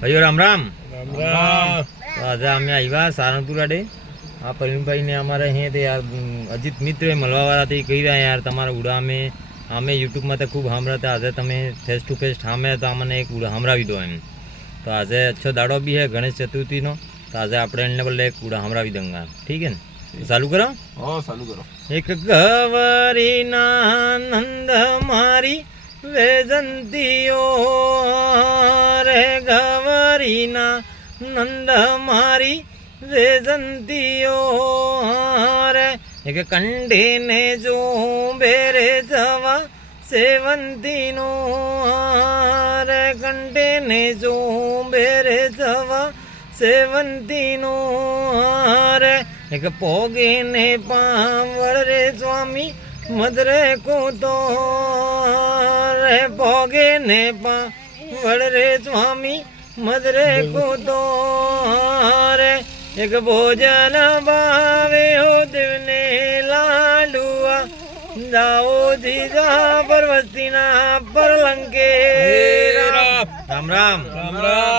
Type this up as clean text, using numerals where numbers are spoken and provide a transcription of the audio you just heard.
ભાઈઓ રામ રામ. રામ રામ. તો આજે અમે આવ્યા સારંગપુર આડે. આ પ્રવીણભાઈને અમારે અહીં તે યાર અજીત મિત્ર મળવાવાળાથી કહી રહ્યા યાર તમારા ઉડા અમે યુટ્યુબમાં તો ખૂબ સાંભળતા. આજે તમે ફેસ ટુ ફેસ સામે તો અમને એક ઉડા સંભળાવી દો એમ. તો આજે અચ્છો દાડો બી છે ગણેશ ચતુર્થીનો. તો આજે આપણે એને બદલે એક ઉડા સંભળાવી દંગા. ઠીક है ને? ચાલુ કરો. ચાલુ કરો. એક ગવરીના નંદ મારી વેજંતીઓ રે ગવરીના નંદ મારી વેજંતીઓ રે એક કંઠીને જો બેરે જવા સેવંતીનો રે કંઠીને જો બેરે જવા સેવંતીનો રે એક પોગીને પાંવળ રે સ્વામી મધરે કૂતો રે પોગીને પાંવળ રે સ્વામી મધરે કૂતો રે એક ભોજન ભાવે હો દેવને લાડુઆ જાઓ જીજા પરવસ્તીના પરલંકે. રામ રામ. રામ રામ.